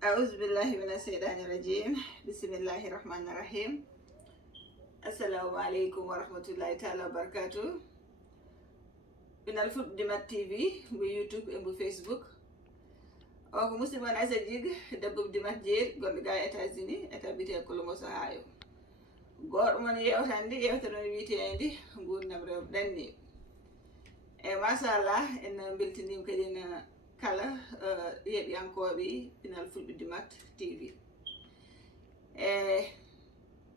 أعوذ بالله من الشيطان الرجيم بسم الله الرحمن الرحيم السلام عليكم ورحمة الله تعالى وبركاته من الفوت ديمات تي في بيوتيوب و فيسبوك أو مسلم أنا أسجيج دبب ديمات جيل قد جاي أتازيني أتابيتي كل مساعيو غور من يوتاندي يوتانو بيتي عندي نقول نبرة دني ما شاء الله إن بلتنيم كدينا kala yeɓiyankoɓe pinal fulɓe tv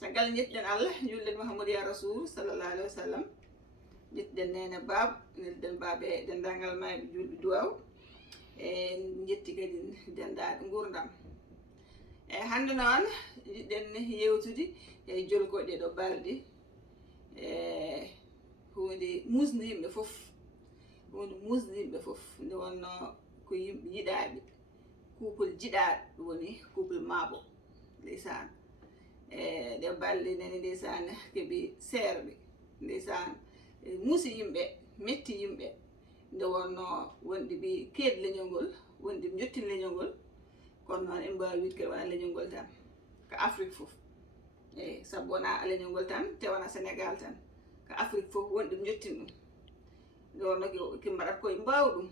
sagal jetɗen allah julɗen mahamadou ya rasoul sallallahu alaihi wa sallam jetɗen nene bab nelɗen babe dendagal mayɓe julɓe duwaw jetti kadi dendaɗe gurdam hande noon jiɗɗen yewtude e jolgoɗe ɗo balɗe hunde musde yimɓe foof nde wonno ko yimɓe yiɗaɓe couple jiɗaɓe woni couple maabo ndeysan ɗe balɗe nani ndeysan keeɓi serɓe ndeysan muusi yimɓe metti yimɓe nde wonno wonɗi ɓe keeɗi leñol ngol wonɗi ɓe jottini leñol ngol kono noon en mbawi wiide kadi wona leñol ngol tan ko afrique foof eyi saabu wona leñol ngol tan te wona sénégal tan ko afrique foof wonɗi ɓe jottini ɗum nde wonno ki mbaɗat koye mbaw ɗum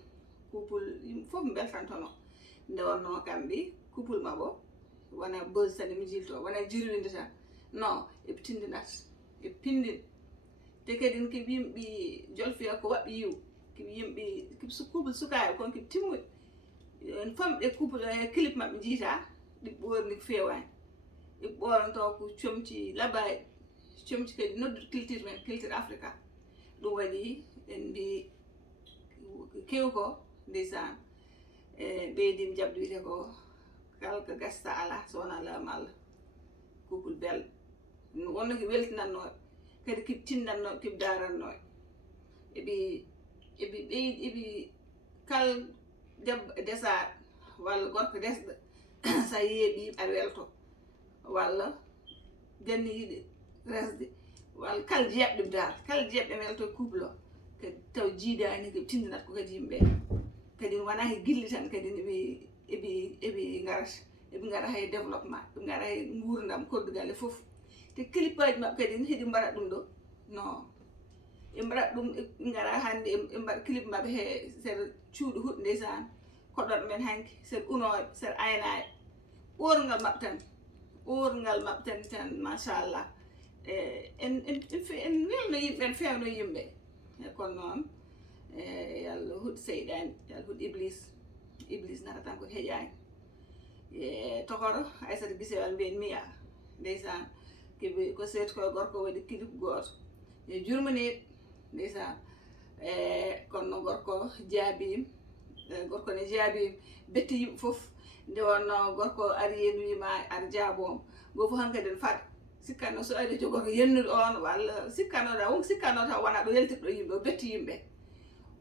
couple yimɓe fof beltantono nde wonno kamɓe couple mabo wona buzz tan mi jilto wona jirwinde tan non eɓe tindinat eɓe pindin te kadi keɓe yimɓe jolfiya ko waɓɓe yiw keɓe yimɓe couple sukaɓe kon keɓe timmuɗe en famɗe couple clip mabɓe jiita ɗi ɓorni ko fewani ɗi ɓoranto ko comci labayi comci kadi noddude culture men culture africa ɗum waɗi en mbi kewko ndeysan ɓeydim jabɗo wiyete ko kala ko gasta ala so wona laamu Allah couple belɗo wonno ko weltinannoɓe kadi keɓe tinnannoɓe keɓe darannoɓe eɓe kal debbo desaɗo walla gorko desɗo sa yeeɓi aɗa welto walla ganni yiɗi resde walla kala jeebɗo dal kala jeebɗo welto couple o kadi taw jiidani keɓe tindinat ko kadi yimɓe kadi wona he gilli tan kadi eɓe garata eɓe gara hay développement ɓe gara hay gurdam koddugal e foof te clipaji mabɓe kadi heeɗi mbaɗa ɗum ɗo non ɓe mbaɗat ɗum ɓe gara hande ɓe mbaɗa clip mabɓe he seeɗa cuuɗi huɗo ndeysan koɗɗoɗo men hanki seeɗa unoɓe seeɗa aynaɓe ɓorgal mabɓe tan machallah en welno yimɓe en fewno yimɓe kono noon yallah huɗo seyɗani yallah huɗo iblis nata tan ko heƴani tokoro Aissata Guissé mbiyen miya ndeysan keɓe ko seeti koye gorko waɗi clip goto e jurmaniɗo ndeysan kono gorko jaabima gorko ne jaabima betti yimɓe foof nde wonno gorko ari yen wima aɗa jaabomo go fof hankkadi ne faada sikkanno so ari jogoto yennude on walla sikkanoɗa wonko sikkanno taw wona ɗo weltirɗo yimɓe o betti yimɓe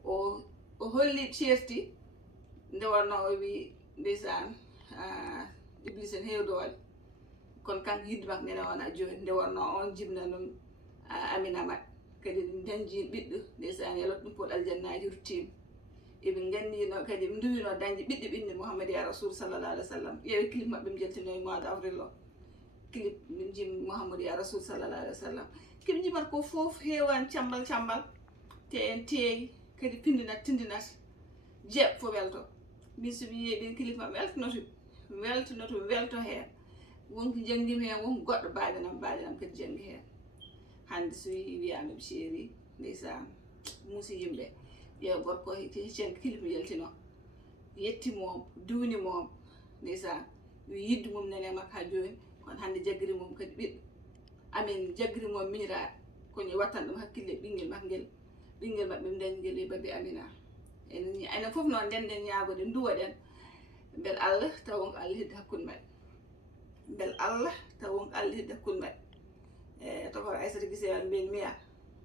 o holli ceerti nde wonno o wi ndeysan iblis en heew doole kono kanko yidde makko nene wona joni nde wonno on jibna ɗum amina maɓɓe kadi dañji ɓiɗɗo ndeysan yalot ɗum pol aljannaji ruttima eɓe gandino kadi ɓe duwino dañde ɓiɗɗo ɓinni mouhamadou ya rasoul sallallah alih w sallam ƴeewe clip mabɓe ɓe jaltino e mois d' avril o clip min jimi mouhamadou ya rasoul sallallah alih w sallam keɓe jimat ko foof heewani cambal te en teeyi kadi tindinat jeeɓ fo welto min somi yeeɓin clip mabɓe weltonoto welto heen wonko janggimi heen wonko goɗɗo baadenam kadi janggi heen hande so wiyama ɓe séeri ndeysan muusi yimɓe ƴeew gorko heccenko clip mi yaltino yettimomo duwnimomo ndeysan wi yidde mum nene makko ha joni kono hande jaggiri mum kadi ɓiɗɗo amin jaggirimomo miñiraɗo kono wattan ɗum hakkille ɓinguel makko ɓinguel mabɓe ɓe dañi ngel babi amina enen foof noon ndenden ñaagoɗen duwaɗen beel Allah taw wonko Allah heddi hakkude maɓɓe beel Allah taw wonko Allah heddi hakkude maɓɓe tokoro Aissata Guissé mbiyen miya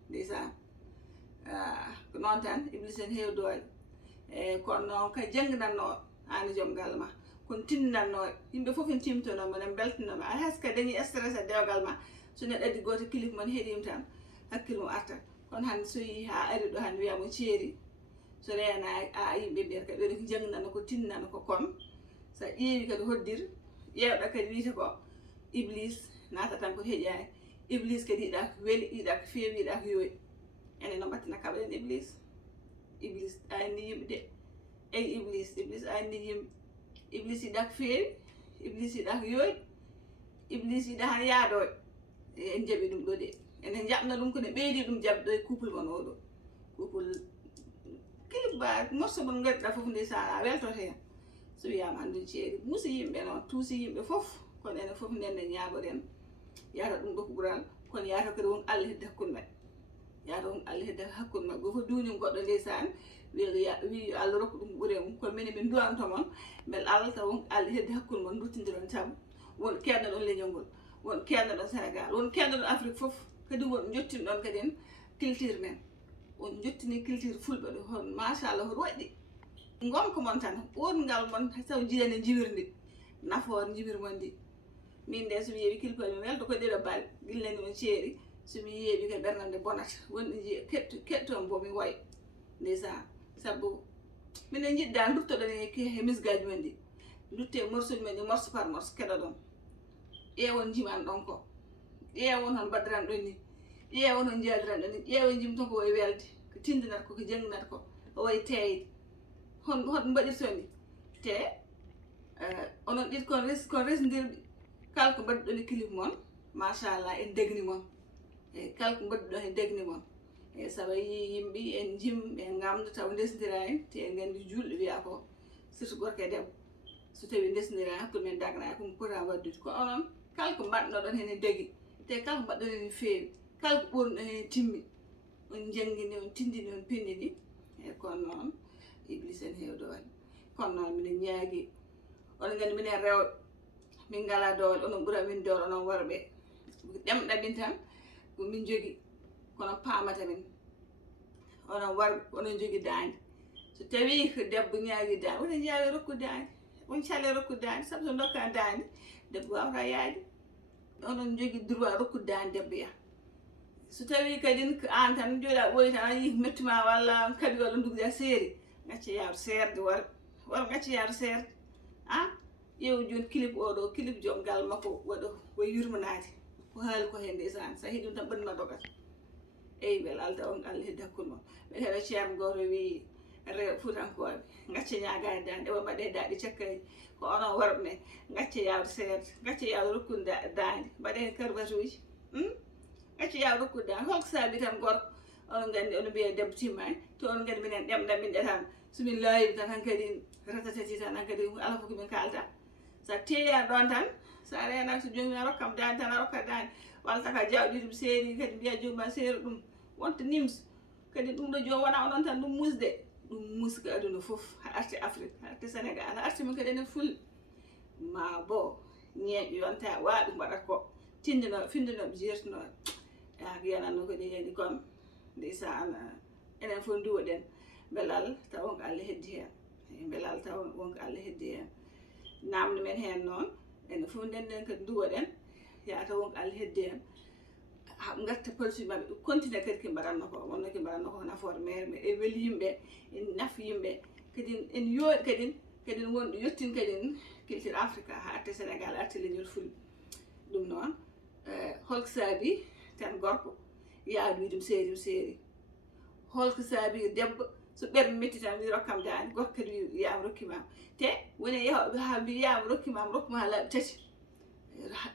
ndeysan ko noon tan iblis en heew doole kono noon ka jangginannoɓe an joom galle ma kono tindinannoɓe yimɓe foof en timtonoma enen beltanoma a haska dañi stress e dewgal ma so neɗɗo addi goto clip mon heeɗima tan hakkille mum artat kono hande so yi ha ari ɗo hande wiyama ceeri so reena a yimɓe mbiyata kadi ɓeɗo ko jangginanno ko tindinanno ko kono sa ƴeewi kadi hoddir ƴeewɗa kadi wiite ko iblis naata tan ko heƴaani iblis kadi yiɗa ko weli yiɗa ko feewi yiɗa ko yooyi enen no mbattina kaɓen iblis anni yimɓe de ey iblis anni yimɓe iblis yiɗa ko feewi iblis yiɗa ko yooyi iblis yiɗa han yaadoy en jaɓi ɗum ɗo de enen jaɓna ɗum ko ne ɓeydi ɗum jaɓɗo e couple mon oɗo couple clip ba morceau mon gaɗɗa fof ndeysan a weltoto hen so wiyama hanndun ceeri muusi yimɓe noon tuusi yimɓe fof kono enen fof ndenden ñaagoɗen yata ɗum ɗo ko ɓural kono yata kadi won Allah hedde hakkude maɓɓe yata won Allah hedde hakkude maɓɓe goto duuñum goɗɗo ndeysan wi Allah rokku ɗum ɓuure mum kono minen min duwanto mon beele Allah taw won Allah hedde hakkude mon duttidiron sabu won keɗno ɗon leñol ngol won keɗno ɗon Sénégal won keɗno ɗon Afrique fof kadi won jottin ɗon kadi en culture men on jottini culture fulɓe ɗo hon machallah hoto waɗɗi gonka mon tan ɓourngal mon taw jiyane jiwirde nafoore jiwir mon ndi min nde somi yeewi kilpal mi welto ko ɗiɗo balɗe gillani on ceeri somi yeewi kadi ɓernande bonata wonɗi ji ketton bo mi woya ndeysan sabu minen jiɗɗa duttoɗon e misgaji men ɗi dutte morceau men ɗi morceau par morceau keɗo ɗon ƴeewon jiman ɗon ko ƴeewon hon baddiran ɗon ni ƴeewon hon jaadiran ɗon ni ƴeewon jimi ton ko woye welde ko tindinata ko jenginata ko o wayi teyde hon mbaɗirton ni te onon ɗiɗi kon resdirɓe kala ko mbaɗɗon e clip mon machallah en degni mon eyi kala ko mbaɗɗon e degni mon eyi sabu yi yimɓe en jim en gamdo taw ndesdirani te en gandi julɗo wiya ko surtout gorko e debbo so tawi ndesdirani hakkude men dagnaki komo potama waddude ko onon kala ko mbaɗnoɗon hen e degui te kala ko mbaɗɗon hen e feewi kala ko ɓurɗon hen e timmi on jangguini on tindini on pindini e kono noon iblis en heewde waɗi kono noon minen ñaagui onon gandi minen rewɓe min ngala doole onon ɓuura min doole onon worɓe ɗemɗa min tan ko min jogui kono paamata min onon worɓe onon jogui daande so tawi ko debbo ñaagui daande wonen jaawi rokkude daande won caale rokkude daande saabu so dokka daande debbo wawata yaade onon jogui droit rokkude daande debbo ya so tawi kadi ko an tan jooɗa ɓooyi tan a yii mettuma walla kadi walla dugda seeri gacce yawde seerde wara gacce yawde seerde ƴeew joni clip oɗo clip joom gal makko waɗo way yurminade ko haali ko hen ndeysan sa heeɗi ɗum tan ɓannduma dogata eyi beele Allah on Allah hedde hakkude mon mbeɗa heeɗa ceerno goto wi rew fuutankoɓe gacce ñagade dande eɓe mbaɗe daɗi cakkaji ko onon worɓe ɓe gacce yawde seerde gacce yawde rokkude dande mbaɗe hen karbatu uji gacce yawde rokkude dande holko saabi tan gorko onon gandi onon mbiya debbo timmani to onon gandi minen ɗemɗam min ɗe tan somin laayiɓe tan hankkadi ratatati tan hankkadi ala fof komin kalta sa teeyan ɗon tan sa renaki so jomum rokkam dande tan a rokkat dande walla taka jawɗiɗum seeri kadi mbiya jomuma seeri ɗum wonta nims kadi ɗum ɗo joni wona onon tan ɗum musde ɗum muska aduna foof ha arti Afrique ha arti Sénégal ha arti min kadi enen fulɓe ma bo ñeeƴo yonta waaɓe mbaɗata ko tindinoɓe findinoɓe jertinoɓe yananno kadi yani comme ndeysan enen fof duwoɗen beele Allah taw wonko Allah heddi hen beele Allah taw wonko Allah heddi hen namde men hen noon enen fof ndenden kadi duwoɗen yata wonko Allah heddi hen gatta politique mabɓe continue kadi ke mbaɗanno ko wonno ke mbaɗanno ko nafoore mere e weeli yimɓe en nafi yimɓe kadi en yooɗi kadi wonɗo yettin kadi culture Afrique ha arti Sénégal arti leñol fulɓe ɗum noon holko saabi tan gorko yaade wiidum seeri holko saabi debbo so ɓerde metti tan wi rokkam dande gorko kadi wi wiyama rokkimama te woni yahoɓe ha wiyama rokkimama rokkuma laaɓi tati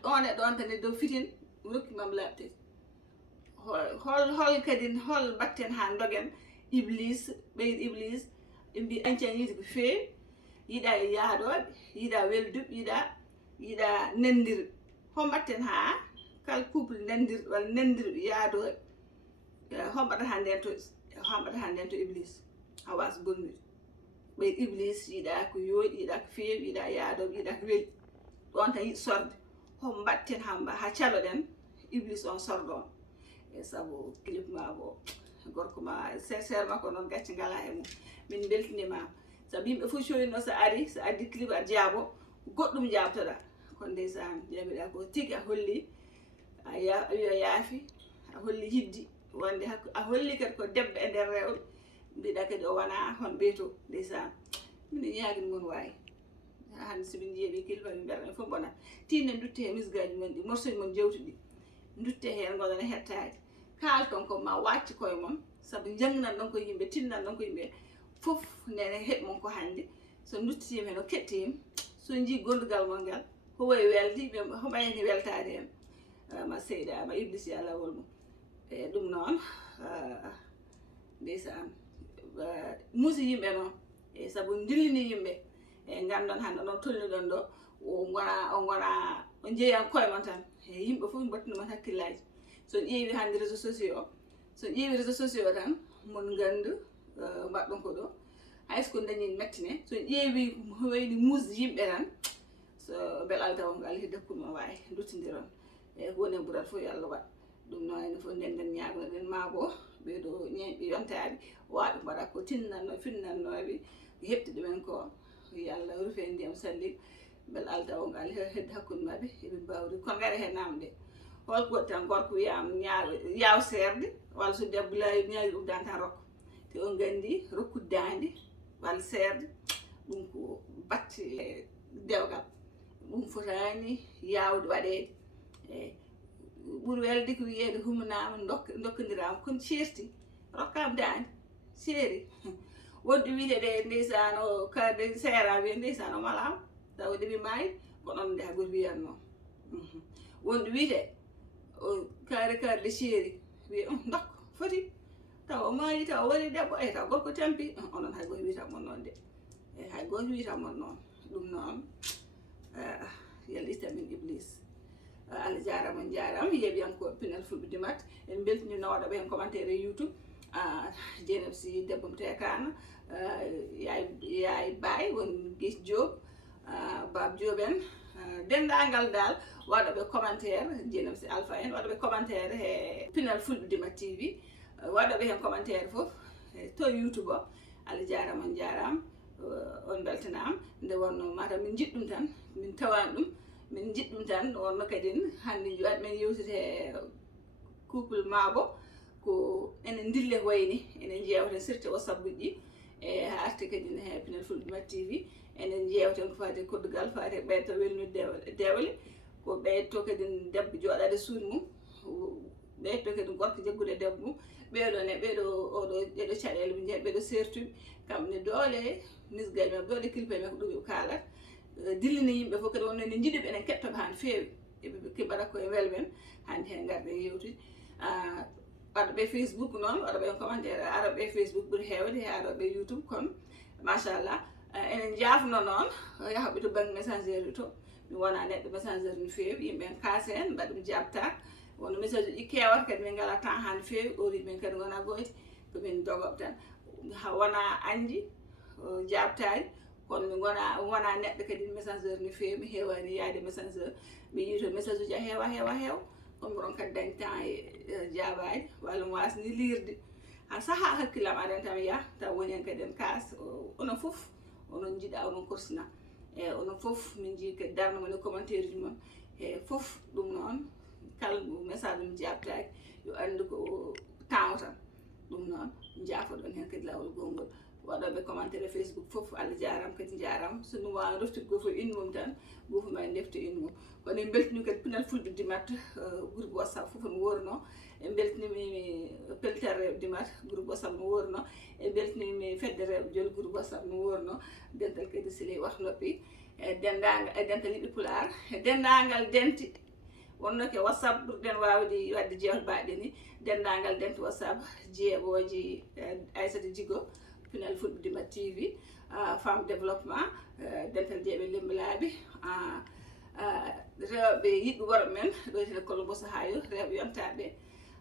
ɗon e ɗon tan e dow fitin rokkimama laaɓi tati hol kadi hol mbatten ha dogen iblis ɓeydo iblis ɓe mbi ancen yiide ko feewi yiiɗa e yaadoɓe yiiɗa welduɓe yiiɗa nendirɓe hol mbatten ha kala couple nendirɗo walla nendirɓe yaadoɓe hol mbaɗata ha nden to iblis ha wasa bonnude ɓeydo iblis yiiɗa ko yooɗi yiiɗa ko feewi yiiɗa yaadoɓe yiiɗa ko weeli ɗon tan yiɗi sorde hol mbatten ha caloɗen iblis on sordo on e sabu clip ma bo gorko ma sincére makko noon gacce ngala e mum min beltinima sabu yimɓe fof coyno so ari so addi clip a jaabo goɗɗum jabtoɗa kono ndeysan jaamiɗa ko tigui a holli a yaafi a holli hiddi wonde a holli kadi ko debbo e nder rewɓe mbiɗa kadi o wona hon ɓeyto ndeysan minen ñaguini moon wawi hande soɓe jiiɓe kilfa ɓe mberɗen fof bonat tinne dutte he misgaji mon ɗi morceau mon jewtuɗi dutte hen goɗon hettade kaal ton ko ma wacci koye mon saabu jangnan ɗon ko yimɓe tinnan ɗon ko yimɓe fof nene heɓ mon ko hande so duttitima hen o kettima so jii gondugal mon ngal ko woyi welde ɓe hoɓayni weltade hen ma seyɗa ma iblis ya lawol mum e ɗum noon ndeysan muusi yimɓe noon e saabu dillini yimɓe e gandon hande onon tolniɗon ɗo o gona o jeeyan koye mon tan e yimɓe fof mbattunoma hakkillaji so ƴeewi hande réseaux sociaux so ƴeewi réseaux sociaux tan mon gandu mbaɗɗon ko ɗo hayso ko dañi mettine so ƴeewi wayni muusde yimɓe tan so beɗal taw ngal hidde hakkude mo wawi duttodiron e woni ɓurat fof yo Allah waɗ ɗum noon ene fof ndenden ñagoɗen maabo ɓeɗo ñeeɓe yontaɓe waɓe mbaɗa ko tinnanno finnannoɓe heɓti ɗumen ko yo Allah rufe ndiyam salli bel altaw ngal hedde hakkude mabɓe eɓe mbawdi kono gaare hen namde hol goɗɗo tan gorko wiyama yaw serde walla so debbo laawi ñawi ɗum dan tan rokko te on gandi rokkude dande walla serde ɗum ko batte dewgal ɗum fotani yawde waɗede e ɓuuri welde ko wiyede humnama dokkodirama kono ceerti rokkama dande seeri wonɗo wiiteɗe ndeysan o kade seera wiye ndeysan o malama taw deɓi maayi ko ɗon nde ha goto wiyatno wonɗo wiite o kaari seeri wiye dokka foti taw o maayi taw o waɗi debbo e taw gorko tampi onon hay goto wiitamon noon de e hay goto wiitamon noon ɗum noon yalla ittamin iblis Allah jarama on jarama yeeɓiyanko Pinel Fulɓe Dimat en beltini no waɗaɓe hen commentaire e YouTube Dieynaba Sy debbo mo tekano yaay Baye won Guiss Diop Baba Diop en dendagal dal waɗaɓe commentaire Dieynaba Sy Alpha en waɗaɓe commentaire e Pinel Fulɓe Dimat TV waɗaɓe hen commentaire foof to YouTube o Allah jarama on jarama on beltanama nde wonno mataw min jiɗɗum tan min tawani ɗum min jiɗɗum tan wonno kadi hande waɗi men yewtide couple maabo ko enen dille wayni enen jewte surtout WhatsApp uji e ha arti kadi he Pinel Fulɓe Dimat TV enen jewten ko fati koddugal fati ɓeyto welnude dewle ko ɓeyto kadi debbo joɗade suudu mum ɓeyto kadi gorko jaggude debbo mum ɓeɗo ne ɓeɗo ɗeɗo caɗele ɓe jeeyi ɓeɗo sertuɓe kamɓe doole misgaji mabɓe doole kilpe mabɓe ko ɗum ɓe kaalata dillini yimɓe fof kadi wonno ne jiiɗiɓe enen kettoɓe han feewi eɓe keɓata koye welɓen hande hen garɗe yewtude waɗaɓe Facebook noon waɗaɓe commentaire araɓe Facebook ɓuuri hewde e araɓe YouTube kono machallah enen jafno noon yahoɓe to banggue messagerie to mi wona neɗɗo messagerie no feewi yimɓe en kaasa en mbaɗa ɗum jabta wono message uji kewata kadi min ngala temps hande feewi ori men kadi gona goyti komin dogoɓe tan wona anji jabtari kono mi wona neɗɗo kadi messagerie no feewi mi hewani yaade messagerie mi yii to message uji a heewa kono mbiɗon kadi dañ temps e jabade walla mi wasni lirde ha saaha hakkillam aɗa tan ya taw woni hen kadi en kaas onon foof onon jiiɗa onon korsina e onon foof min jii kadi darno mon e commentaire uji mon e foof ɗum noon kala message mi jabtaki yo andu ko temps tan ɗum noon jaafoɗon hen kadi lawol gongol waɗoɓe commentaire Facebook foof Allah jarama kadi jarama somi wawi reftude goto fof inde mum tan goto ma defte inde mum kono en beltini kadi Pinel Fulɓe Dimat groupe WhatsApp foof no worno en beltinimi pellitere rewɓe Dimat groupe WhatsApp no worno en beltinimi fedde rewɓe Diol groupe WhatsApp no worno dental kadi Siley wax noppi e dendagal e dental yiɗi Pulaar e dendagal denti wonno ke WhatsApp ɓurɗen wawde wadde jewte baɗe ni dendagal denti WhatsApp jeeɓoji Aissata Djigo Pinel Fulɓe Dimat TV femme développement dental jeeɓe lembilaɓe rewɓe yiɗɓe worɓe men ɗoytene Kolobos hayo rewɓe yontaɓe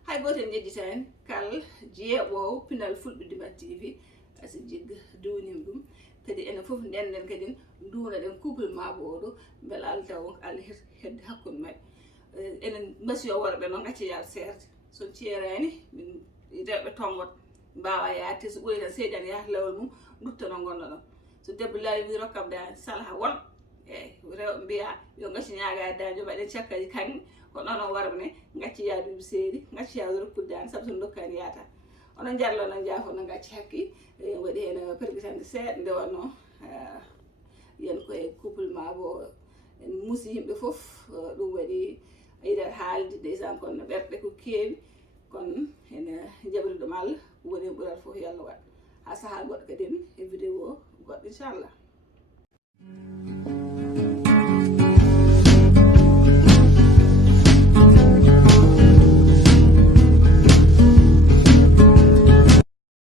hay goto en jejjitani kala jeeɓowo Pinel Fulɓe Dimat TV asi jigga duwnima ɗum kadi enen foof ndenden kadi duuna ɗen couple maabo oɗo beele Allah taw Allah hedde hakkude mabɓe enen mbasiyo worɓe noon gacci yaade serde so ceerani min rewɓe tongot mbawa yaade so ɓoyi tan seyɗan yaata lawol mum duttono gonno ɗon so debbo laawi wi rokkam dande salaha won eyyi rewɓe mbiya yo gacci ñagade dande mbaɗen cakkaji kanŋe kono onon worɓe ne gacci yaadude seedi gacci yaade rokkude dande saabu so dokkani yaata onon jarlo noon jaafo no gacci hakki waɗi hen pergitande seeɗa nde wonno yen koye couple ma bo en musi yimɓe fof ɗum waɗi yiɗat haalde ndeysan kono ɓerɗe ko keewi kono ene jaɓri ɗum Allah woni hen ɓuurata fof yallah waɗ ha saaha goɗɗo kadi e vidéo goɗɗo inchallah